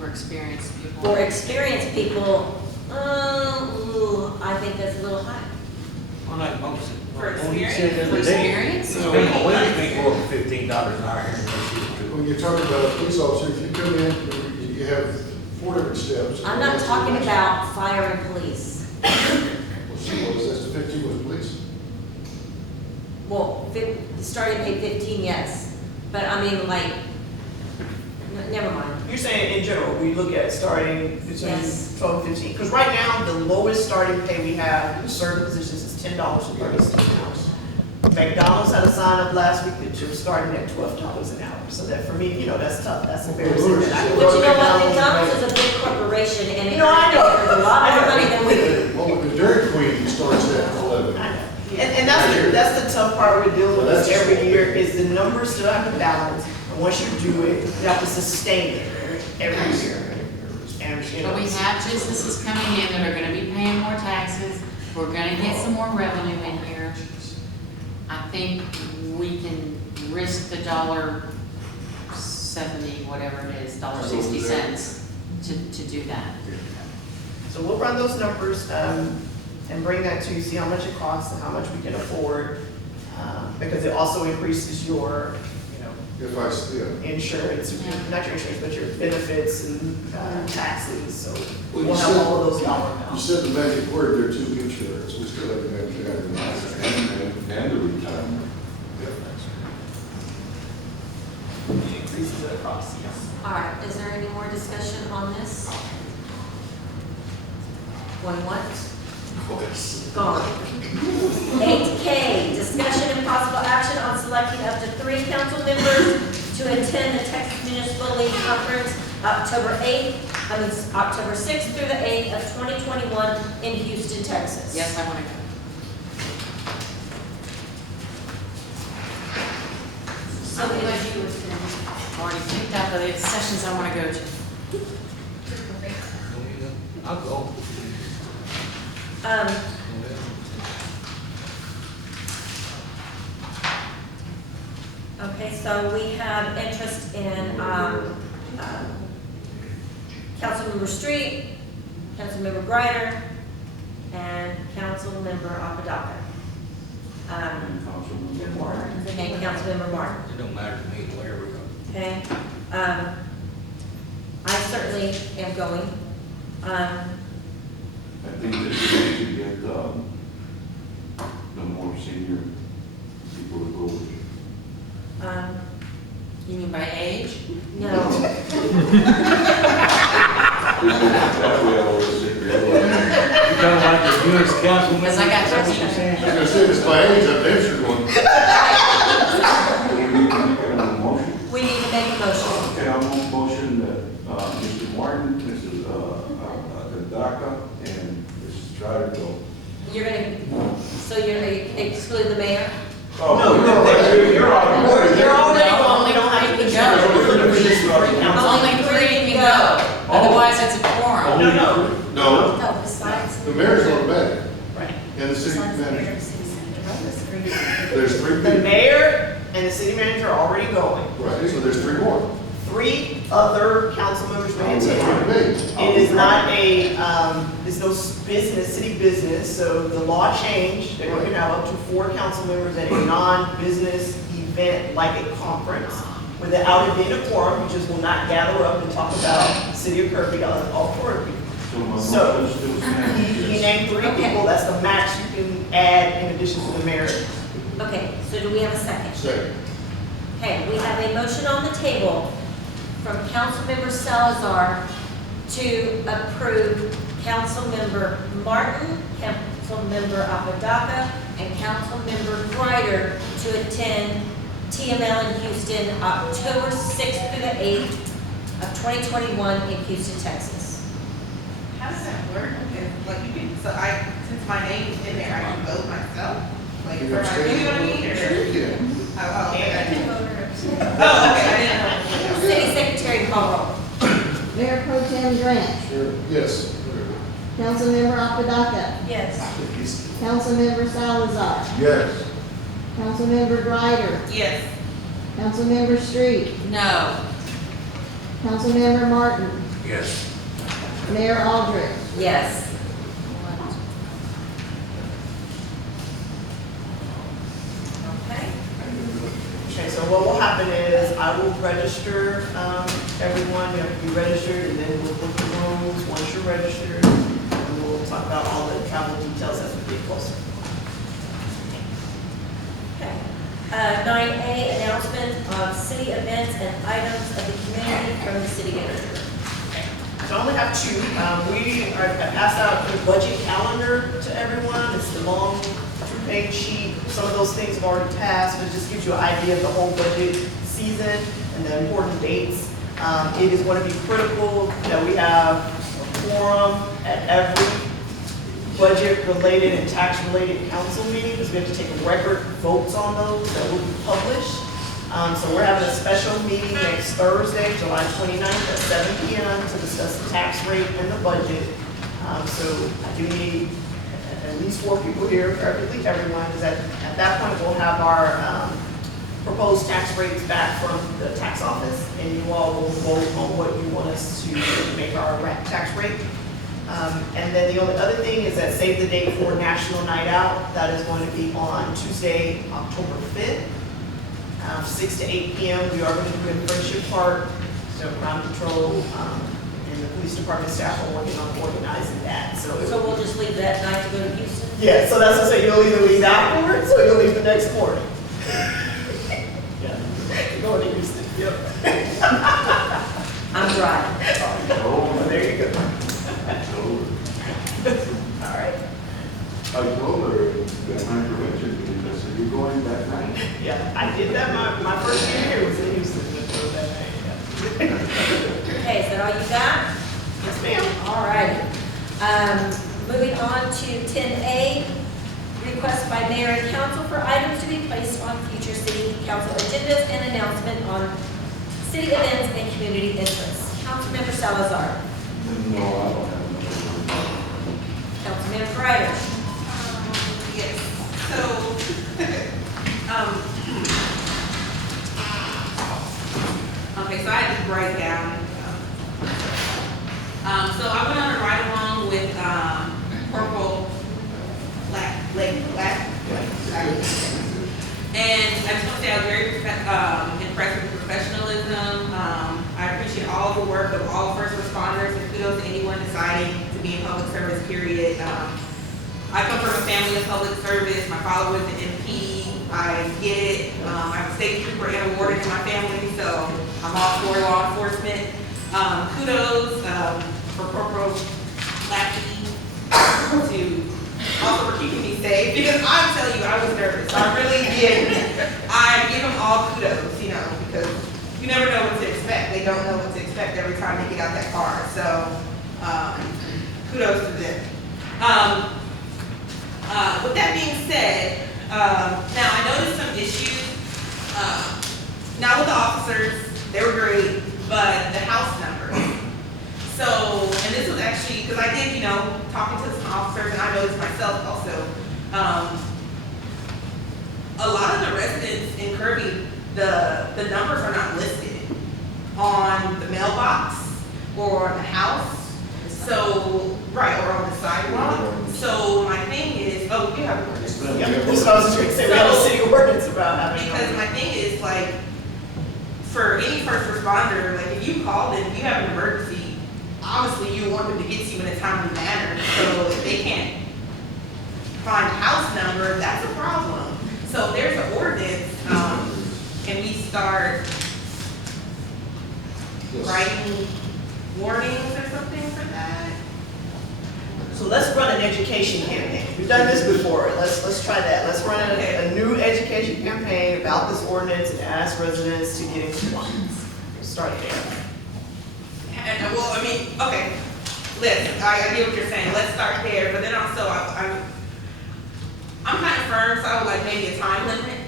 for experienced people. For experienced people, I think that's a little high. Well, like most of For when you experience? said the For other day, experience? it's been a week, we go over $15 an hour here in this city. When you're talking about a police officer, if you come in, you have 4 different steps. I'm not talking about fire and police. Well, she was, that's the 15 was police. Well, starting pay 15, yes, but I mean, like, never mind. You're saying in general, we look at starting between Yes. 12 and 15, because right now, the lowest starting pay we have in certain positions is $10.36 an hour. McDonald's had a sign up last week that you're starting at $12 an hour, so that for me, that's tough, that's embarrassing. that I can But go you to know what, McDonald's McDonald's is a big corporation, and it I know. there's a lot more money than we do. Well, with the Dairy Queen starts at 11. I know. And that's the tough part we're dealing with Well, that's this every just- year, is the numbers still have to balance, and once you do it, you have to sustain it every year. And, But we have businesses coming in that are gonna be paying more taxes, we're gonna get some more revenue in here. I think we can risk the $1.70, whatever it is, $1.60 to do that. So we'll run those numbers, and bring that to you, see how much it costs and how much we can afford, because it also increases your, If I, yeah. insurance, not your insurance, but your benefits and taxes, so Well, we'll you have said- all of those dollar You amounts. said the magic word there too, insurance, we still have the magic word. And the retirement. It increases it across, yes. All right, is there any more discussion on this? One once? Gone. 8K, discussion and possible action on selecting up to 3 council members to attend the Texas Municipal League Conference October 6th through the 8th of 2021 in Houston, Texas. Yes, I wanna go. So we like you attend. I've already picked out the sessions I wanna go to. I'll go. Okay, so we have interest in Councilmember Street, Councilmember Greider, and Councilmember Apodaca. And Councilmember Martin. It don't matter to me, wherever we go. Okay, I certainly am going. I think that we should get, the more senior people to go with you. You mean by age? No, That way I always say, You kind of like the newest council member? Because I got That's what you're 13. saying? I was gonna say, this by age, I'm damn sure going. we need to get on a motion. we need to make a motion. Okay, I'll move motion that, Mr. Martin, Mrs. Daka, and Mrs. Trotter go. You're gonna, so you're gonna exclude the mayor? You're already No, going, only we don't have three to can go. We're looking for just three council. Only 3 can go, otherwise it's a quorum. No. No, No, besides. the mayor's automatic, Right. and the city manager. There's 3 The people. mayor and the city manager are already going. Right, so there's 3 more. 3 other council members may That's attend. what it means. It is not there's no business, city business, so the law changed, that we can have up to 4 council members at a non-business event like a conference, without it being a quorum, you just will not gather up and talk about city of Kirby, all 4 of you. So my So, motion still stands. He yes. named 3 Okay. people, that's the max you can add in addition to the mayor. Okay, so do we have a second? Second. Okay, we have a motion on the table from Councilmember Salazar to approve Councilmember Martin, Councilmember Apodaca, and Councilmember Greider to attend TML in Houston, October 6th through the 8th of 2021 in Houston, Texas. How does that work? If, like, you can, so since my name is in there, I can vote myself? Like, You for my, you know what I mean? Or- Sure you can. Oh, okay, I didn't. Voter. Oh, okay, I didn't know. City Secretary, call roll. Mayor Pro Tem Grant, Sure, yes. Councilmember Apodaca, Yes. Councilmember Salazar, Yes. Councilmember Greider, Yes. Councilmember Street, No, Councilmember Martin, Yes. Mayor Aldrich. Yes. Okay. Okay, so what will happen is I will register, everyone, you have to be registered, and then we'll book the rooms once you're registered. And we'll talk about all the travel details as we get closer. Okay. 9A, announcement of city events and items of the community from the city manager. So I only have two. I passed out the budget calendar to everyone. It's the long two-page sheet. Some of those things have already passed, but it just gives you an idea of the whole budget season and the important dates. It is going to be critical that we have a quorum at every budget-related and tax-related council meeting, because we have to take record votes on those that will be published. So we're having a special meeting next Thursday, July 29th at 7 p.m. to discuss the tax rate and the budget. So I do need at least 4 people here, preferably everyone, because at that point we'll have our proposed tax rates back from the tax office, and you all will vote on what you want us to make our tax rate. And then the only other thing is that save the date for National Night Out. That is going to be on Tuesday, October 5th. 6 to 8 p.m. We are going to do it in Friendship Park. So Crime Patrol and the police department staff are working on organizing that. So We'll just leave that night to go to Houston? yeah, so that's what I say. You'll either leave afterwards or you'll leave the next morning. Yeah, you're going to Houston. Yep. I'm driving. Oh, there you go. I told her. All right. I told her that my prevention meeting, I said, you're going that night? Yeah, I did that. My first year here was in Houston. That night. Yeah. Okay, is that all you got? Yes, ma'am. All right. Moving on to 10A, request by mayor and council for items to be placed on future city council agendas and announcement on city events and community interests. Councilmember Salazar. No, I don't have nothing. Councilmember Ryder. Yes, so, okay, so I had to write down, so I went on a ride along with, Corporal Black. And I just want to say I was very impressed with the professionalism. I appreciate all the work of all first responders, and kudos to anyone deciding to be in public service, period. I come from a family of public service. My father was an MP. I get it. I'm a state trooper and a warden in my family, so I'm all for law enforcement. Kudos for Corporal Lackey to also for keeping me safe, because I'm telling you, I was nervous. I really did. I give them all kudos, you know, because you never know what to expect. They don't know what to expect every time they get out that car. So kudos to them. With that being said, now I noticed some issues, not with the officers, they were great, but the house numbers. So, and this was actually, because I did, you know, talking to some officers, and I noticed myself also, a lot of the residents in Kirby, the numbers are not listed on the mailbox or on the house. So, right, or on the sidewalk. So my thing is, oh, you have an ordinance. Yeah, that's what I was going to say. We have a city ordinance about having. Because my thing is like, for any first responder, like if you call them, you have an emergency, obviously you want them to get to you in a timely manner. So if they can't find a house number, that's a problem. So if there's an ordinance, can we start writing warnings or something for that? So let's run an education campaign. We've done this before. Let's try that. Let's run a new education campaign about this ordinance and ask residents to get in compliance. We'll start there. And, well, I mean, okay, listen, I get what you're saying, let's start there, but then also, I'm kind of firm, so I would like maybe a time limit,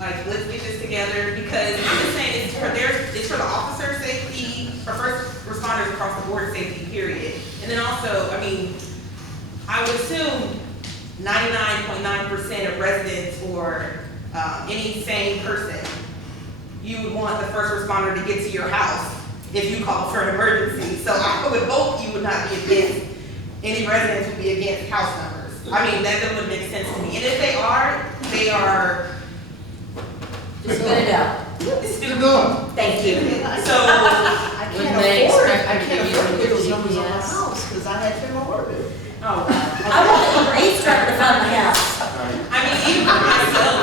like, let's get this together, because I'm just saying, it's for the officer safety, for first responders across the board safety, period. And then also, I mean, I would assume 99.9% of residents or any sane person, you would want the first responder to get to your house if you call for an emergency. So I would hope you would not be against, any residents would be against house numbers. I mean, that wouldn't make sense to me. And if they are Just spit it out. stupid. Thank you. So, I Would can't they afford, expect I you to can't give afford to you get those numbers on my GPS? house, because I had to pay my water bill. oh, I want the Uber Eats driver to find my house. I mean, even for myself,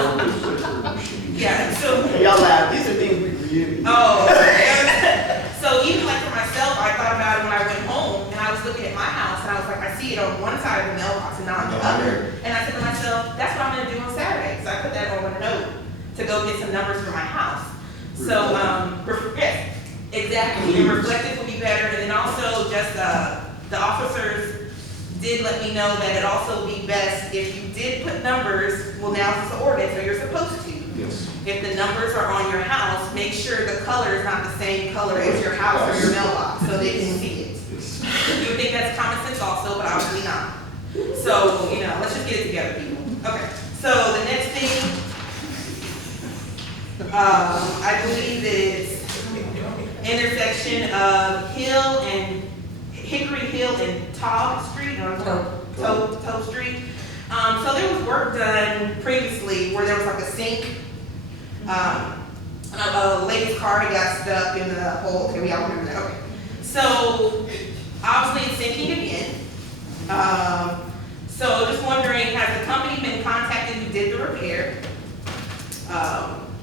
yeah, so. Hey, y'all laugh, these are things we review. Oh, yeah. So even like for myself, I thought about it when I went home and I was looking at my house and I was like, I see it on one side of the mailbox and not on the other. And I said to myself, that's what I'm gonna do on Saturday. So I put that on a note to go get some numbers for my house. So, yes, exactly. And reflective would be better. And then also just, the officers did let me know that it'd also be best if you did put numbers, well, now it's an ordinance, so you're supposed to. Yes. If the numbers are on your house, make sure the color is not the same color as your house or your mailbox, so they can see it. Yes. You would think that's common sense also, but obviously not. So, let's just get it together, people. Okay, so the next thing, I believe that it's intersection of Hickory Hill and Todd Street, or Toad Street. So there was work done previously where there was like a sink. A lady's car had got stuck in the hole. Okay, we all remember that. Okay. So obviously it's sinking again. So just wondering, has the company been contacted who did the repair?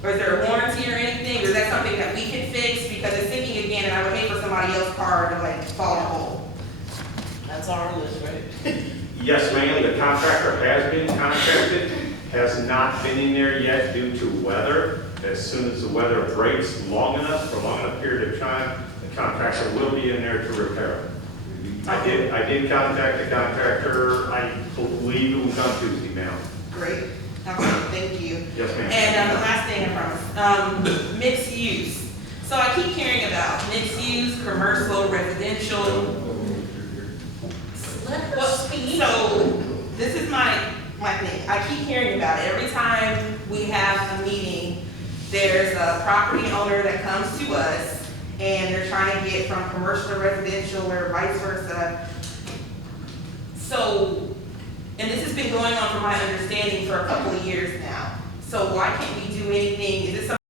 Or is there a warranty or anything? Or is that something that we can fix because it's sinking again and I would hate for somebody else's car to like fall in a hole? That's our list, right? Yes, ma'am, the contractor has been contacted, has not been in there yet due to weather. As soon as the weather breaks long enough, for a long enough period of time, the contractor will be in there to repair it. I did contact the contractor, I believe it was on Tuesday, ma'am. Great. Okay, thank you. Yes, ma'am. And the last thing I promise, mixed use. So I keep hearing about mixed use, commercial, residential. Let her Well, speak. so this is my thing. I keep hearing about it. Every time we have a meeting, there's a property owner that comes to us and they're trying to get from commercial to residential or vice versa. So, and this has been going on from my understanding for a couple of years now. So why can't we do anything? Is this something